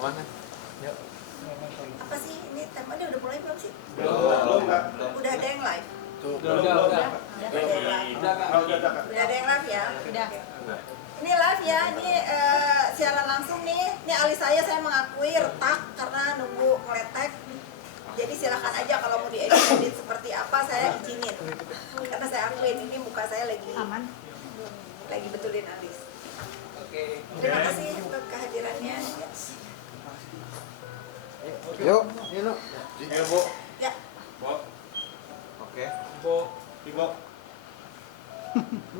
Aman kan? Yuk. Apa sih ini temanya udah mulai belum sih? Belum. Udah ada yang live? Udah. Udah ada yang live. Udah ada yang live ya? Udah. Ini live ya, ini siaran langsung nih. Ini alis saya mengakui retak karena nunggu ngeletek. Jadi silakan aja kalau mau diedit seperti apa saya izinin. Karena saya akuin ini muka saya lagi Aman. lagi betulin alis. Oke. Terima kasih untuk kehadirannya. Yuk, yuk. Iya, Bu. Ya, Bu. Oke. Bu. Ibu.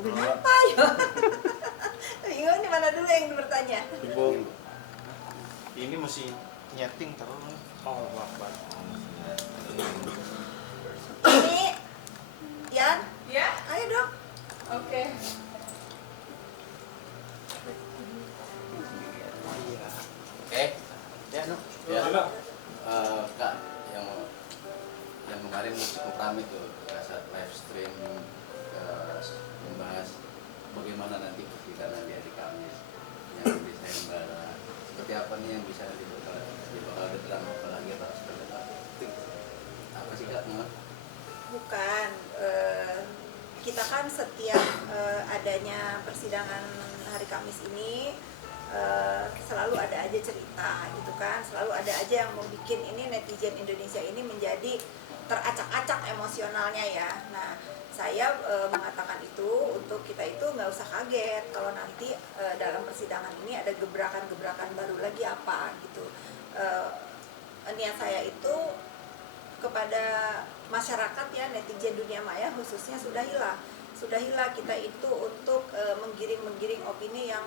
apa ya? Bingung nih mana dulu yang bertanya? Ibu. Ini mesti nyeting terus. Oh, Akbar. Ini Yan, Ya. ayo dong. Oke. Oke, Ya, no. ya. Kak, yang kemarin cukup ramai tuh saat live stream membahas bagaimana nanti kita nanti hari Kamis yang Desember seperti apa nih yang bisa dibakal dalam apalagi atau seperti apa sih Kak? Bukan, kita kan setiap adanya persidangan hari Kamis ini selalu ada aja cerita gitu kan, selalu ada aja yang membuat ini netizen Indonesia ini menjadi teracak-acak emosionalnya ya. Nah, saya mengatakan itu untuk kita itu nggak usah kaget kalau nanti dalam persidangan ini ada gebrakan-gebrakan baru lagi apa gitu. Niat saya itu kepada masyarakat ya, netizen dunia maya khususnya sudahilah kita itu untuk menggiring opini yang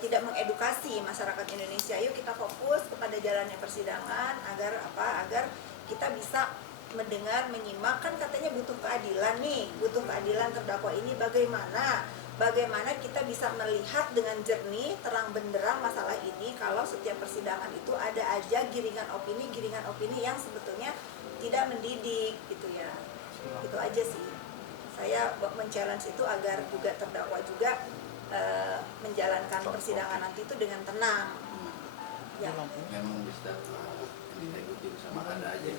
tidak mengedukasi masyarakat Indonesia. Yuk kita fokus kepada jalannya persidangan agar kita bisa mendengar, menyimak, kan katanya butuh keadilan nih, butuh keadilan terdakwa ini bagaimana kita bisa melihat dengan jernih, terang benderang masalah ini kalau setiap persidangan itu ada aja giringan opini yang sebetulnya tidak mendidik gitu ya. Itu aja sih. Saya men-challenge itu agar juga terdakwa juga menjalankan persidangan nanti itu dengan tenang. Ya. Memang bisa diikuti sama ada aja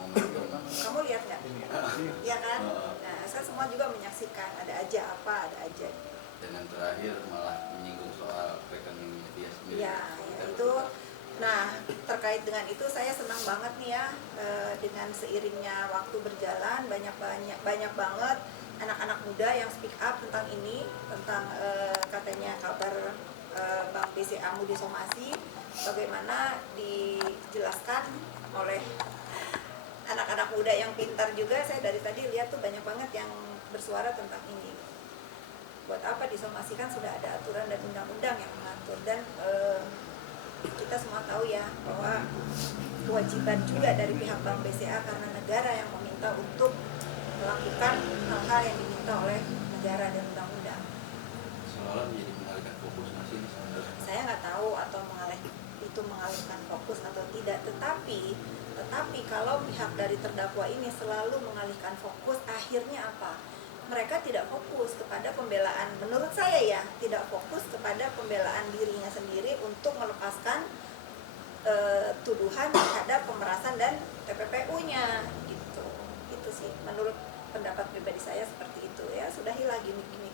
momentum. Kamu lihat nggak? Iya kan? Nah, saya semua juga menyaksikan ada aja. Dan yang terakhir malah menyinggung soal rekening dia sendiri. Ya itu. Nah, terkait dengan itu saya senang banget nih ya, dengan seiringnya waktu berjalan banyak banget anak-anak muda yang speak up tentang ini, tentang katanya kabar Bank BCA Mudi Somasi, bagaimana dijelaskan oleh anak-anak muda yang pintar juga. Saya dari tadi lihat tuh banyak banget yang bersuara tentang ini. Buat apa disomasikan, sudah ada aturan dan undang-undang yang mengatur, dan kita semua tahu ya bahwa kewajiban juga dari pihak Bank BCA karena negara yang meminta untuk melakukan hal-hal yang diminta oleh negara dan undang-undang. Seolah menjadi mengalihkan fokus masih ini sebenarnya. Saya nggak tahu atau mengalihkan fokus atau tidak, tetapi kalau pihak dari terdakwa ini selalu mengalihkan fokus, akhirnya apa? Mereka tidak fokus kepada pembelaan, menurut saya ya, tidak fokus kepada pembelaan dirinya sendiri untuk melepaskan tuduhan terhadap pemerasan dan TPPU-nya gitu. Itu sih menurut pendapat pribadi saya seperti itu ya. Sudahilah gimmick-gimmick.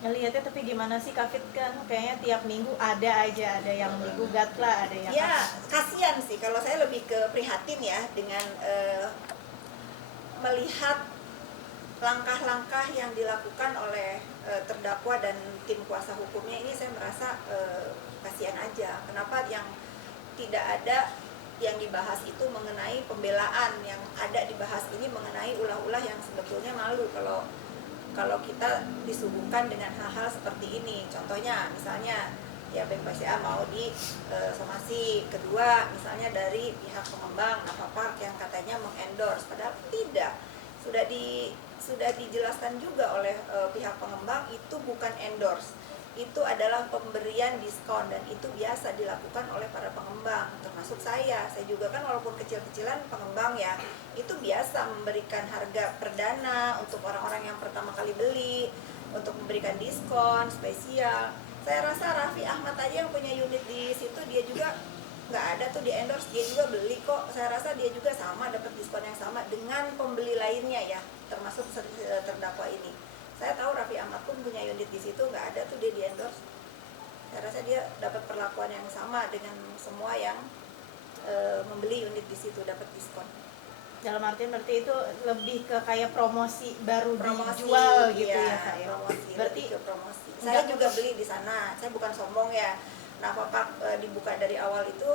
Ngelihatnya tapi gimana sih Kak Fit, kan kayaknya tiap minggu ada yang digugat lah, ada yang Ya, kasihan sih kalau saya lebih ke prihatin ya dengan melihat langkah-langkah yang dilakukan oleh terdakwa dan tim kuasa hukumnya ini. Saya merasa kasihan aja. Kenapa yang tidak ada yang dibahas itu mengenai pembelaan, yang ada dibahas ini mengenai ulah-ulah yang sebetulnya malu kalau kita disuguhkan dengan hal-hal seperti ini. Contohnya misalnya ya Bank BCA mau disomasi, kedua misalnya dari pihak pengembang Nafapark yang katanya mengendorse, padahal tidak. Sudah dijelaskan juga oleh pihak pengembang itu bukan endorse, itu adalah pemberian diskon, dan itu biasa dilakukan oleh para pengembang, termasuk saya juga kan walaupun kecil-kecilan pengembang ya, itu biasa memberikan harga perdana untuk orang-orang yang pertama kali beli, untuk memberikan diskon spesial. Saya rasa Raffi Ahmad aja yang punya unit di situ, dia nggak ada tuh di endorse, dia juga beli kok. Saya rasa dia juga sama dapat diskon yang sama dengan pembeli lainnya ya, termasuk terdakwa ini. Saya tahu Raffi Ahmad pun punya unit di situ, nggak ada tuh dia di endorse. Saya rasa dia dapat perlakuan yang sama dengan semua yang membeli unit di situ, dapat diskon. Dalam artian berarti itu lebih ke kayak promosi baru Promosi, dijual gitu iya, ya Kak ya. promosi, Berarti lebih ke promosi. Saya juga beli di sana, saya bukan sombong ya. Nah, Pak dibuka dari awal itu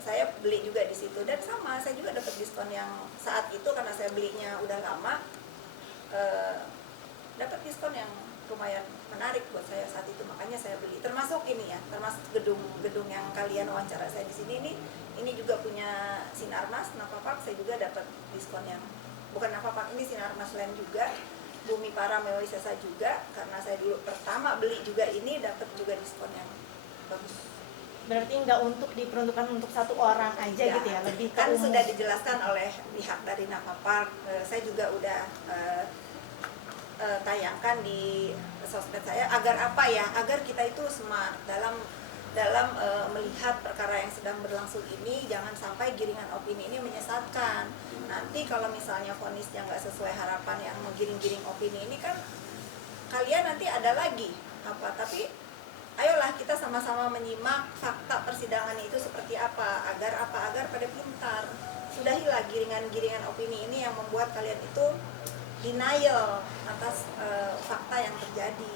saya beli juga di situ dan sama, saya juga dapat diskon yang saat itu karena saya belinya udah lama, dapat diskon yang lumayan menarik buat saya saat itu, makanya saya beli. Termasuk ini ya, termasuk gedung yang kalian wawancara saya di sini ini juga punya Sinarmas, Napapak, saya juga dapat diskon yang bukan Napapak, ini Sinarmas Land juga, Bumi Para Mewisesa juga, karena saya dulu pertama beli juga ini dapat juga diskon yang bagus. berarti nggak untuk diperuntukkan untuk satu orang aja Ya, gitu ya, lebih ke kan umum. sudah dijelaskan oleh pihak dari Napapak, saya juga udah tayangkan di sosmed saya agar apa ya, agar kita itu smart dalam melihat perkara yang sedang berlangsung ini, jangan sampai giringan opini ini menyesatkan. Nanti kalau misalnya vonisnya nggak sesuai harapan yang menggiring-giring opini ini kan kalian nanti ada lagi apa, tapi ayolah kita sama-sama menyimak fakta persidangan itu seperti apa, agar pada pintar. Sudahilah giringan-giringan opini ini yang membuat kalian itu denial atas fakta yang terjadi.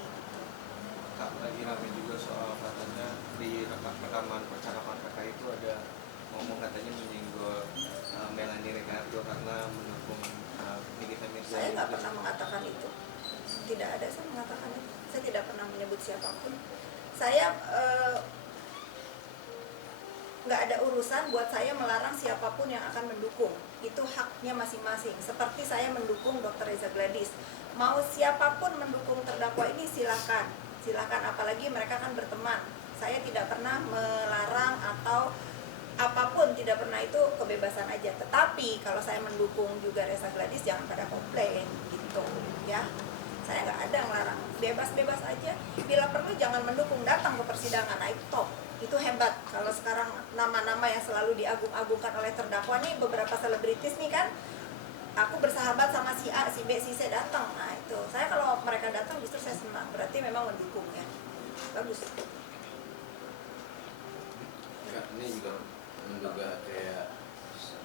Kak, lagi rame juga soal katanya di rekaman percakapan kakak itu ada ngomong katanya menyinggol Melanie Ricardo karena mendukung Nikita Mirzani. Saya nggak pernah mengatakan itu, tidak ada saya mengatakan itu. Saya tidak pernah menyebut siapapun. Saya nggak ada urusan buat saya melarang siapapun yang akan mendukung, itu haknya masing-masing. Seperti saya mendukung Dr. Reza Gladys, mau siapapun mendukung terdakwa ini silahkan, apalagi mereka kan berteman. Saya tidak pernah melarang atau apapun, tidak pernah, itu kebebasan aja. Tetapi kalau saya mendukung juga Reza Gladys jangan pada komplain gitu ya. Saya nggak ada ngelarang, bebas-bebas aja. Bila perlu jangan mendukung, datang ke persidangan, nah itu top. Itu hebat. Kalau sekarang nama-nama yang selalu diagung-agungkan oleh terdakwa nih, beberapa selebritis nih kan, aku bersahabat sama si A, si B, si C, datang. Nah itu, saya kalau mereka datang justru saya senang, berarti memang mendukung ya. Bagus. Ya, ini juga menduga kayak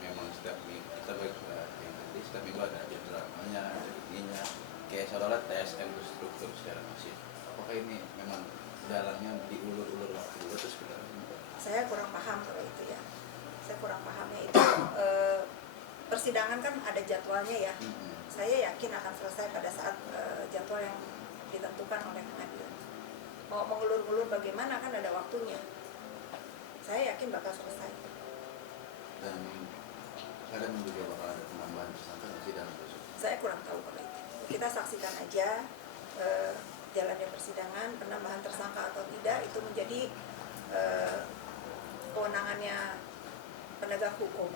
memang setiap minggu kita baik yang nanti setiap minggu ada aja dramanya, ada ininya, kayak seolah-olah TSM itu struktur secara masif. Apakah ini memang jalannya diulur-ulur waktu dulu terus kita? Saya kurang paham kalau itu ya. Saya kurang pahamnya itu. Persidangan kan ada jadwalnya ya. Saya yakin akan selesai pada saat jadwal yang ditentukan oleh pengadilan. Mau mengulur-ulur bagaimana kan ada waktunya. Saya yakin bakal selesai. Dan kadang juga bakal ada penambahan tersangka masih dalam proses. Saya kurang tahu kalau itu. Kita saksikan aja jalannya persidangan, penambahan tersangka atau tidak itu menjadi kewenangannya penegak hukum.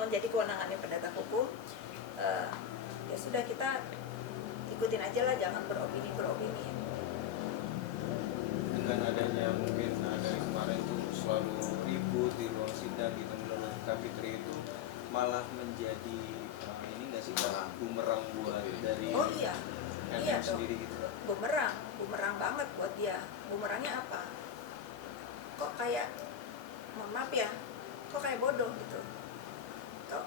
Menjadi kewenangannya penegak hukum. Ya sudah, kita ikutin aja lah, jangan beropini. Dengan adanya mungkin ada kemarin tuh selalu ribut di ruang sidang gitu, menurut Kak Fitri itu malah menjadi ini nggak sih Kak, bumerang buat dari Oh iya NM dong. sendiri gitu Kak? Bumerang banget buat dia. Bumerangnya apa? Kok kayak, mohon maaf ya, kok kayak bodoh gitu. Kok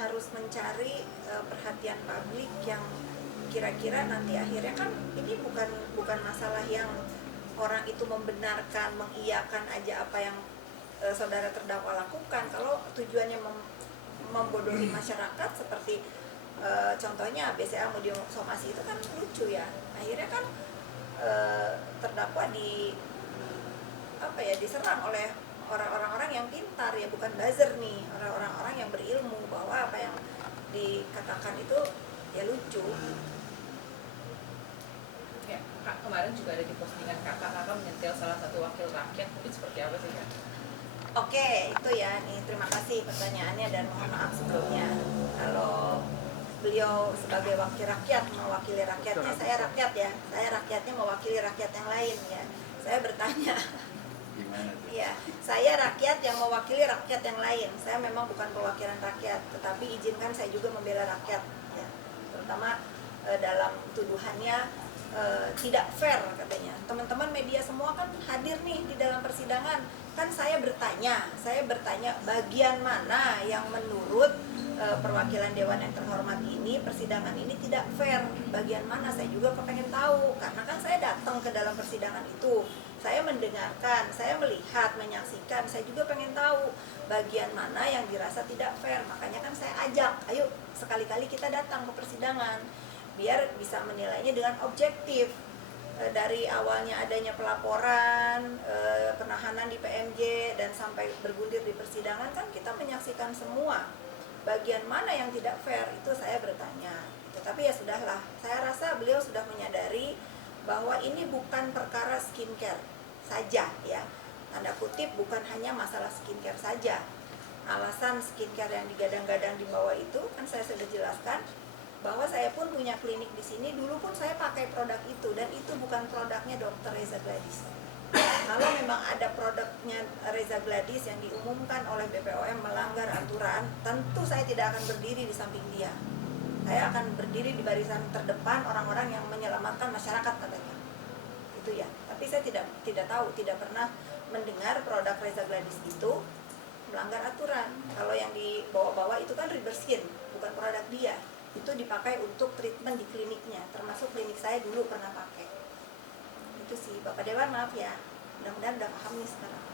harus mencari perhatian publik yang kira-kira nanti akhirnya kan ini bukan masalah yang orang itu membenarkan, mengiyakan aja apa yang saudara terdakwa lakukan. Kalau tujuannya membodohi masyarakat seperti contohnya BCA mau disomasi itu kan lucu ya. Akhirnya kan terdakwa diserang oleh orang-orang yang pintar ya, bukan buzzer nih, orang-orang yang berilmu bahwa apa yang dikatakan itu ya lucu. Ya, Kak, kemarin juga ada di postingan kakak menyentil salah satu wakil rakyat, mungkin seperti apa sih Kak? Oke, itu ya nih, terima kasih pertanyaannya dan mohon maaf sebelumnya. Kalau beliau sebagai wakil rakyat mewakili rakyatnya, saya rakyat ya, saya rakyatnya mewakili rakyat yang lain ya. Saya bertanya, Gimana Gimana tuh? Ya, saya rakyat yang mewakili rakyat yang lain. Saya memang bukan perwakilan rakyat, tetapi izinkan saya juga membela rakyat, ya. Terutama dalam tuduhannya tidak fair katanya. Teman-teman media semua kan hadir nih di dalam persidangan. Kan saya bertanya bagian mana yang menurut perwakilan dewan yang terhormat ini, persidangan ini tidak fair. Bagian mana saya juga kepengen tahu, karena kan saya datang ke dalam persidangan itu. Saya mendengarkan, saya melihat, menyaksikan, saya juga pengen tahu bagian mana yang dirasa tidak fair. Makanya kan saya ajak, ayo sekali-kali kita datang ke persidangan biar bisa menilainya dengan objektif. Dari awalnya adanya pelaporan, penahanan di PMJ dan sampai bergulir di persidangan kan kita menyaksikan semua. Bagian mana yang tidak fair itu saya bertanya. Tetapi ya sudahlah, saya rasa beliau sudah menyadari bahwa ini bukan perkara skincare saja, ya. Tanda kutip, bukan hanya masalah skincare saja. Alasan skincare yang digadang-gadang di bawah itu kan saya sudah jelaskan bahwa saya pun punya klinik di sini. Dulu pun saya pakai produk itu, dan itu bukan produknya Dr. Reza Gladys. Kalau memang ada produknya Reza Gladys yang diumumkan oleh BPOM melanggar aturan, tentu saya tidak akan berdiri di samping dia. Saya akan berdiri di barisan terdepan orang-orang yang menyelamatkan masyarakat katanya. Itu ya. Tapi saya tidak tahu, tidak pernah mendengar produk Reza Gladys itu melanggar aturan. Kalau yang dibawa-bawa itu kan Riberskin, bukan produk dia. Itu dipakai untuk treatment di kliniknya, termasuk klinik saya dulu pernah pakai. Itu sih Bapak Dewan, maaf ya, mudah-mudahan udah paham nih sekarang.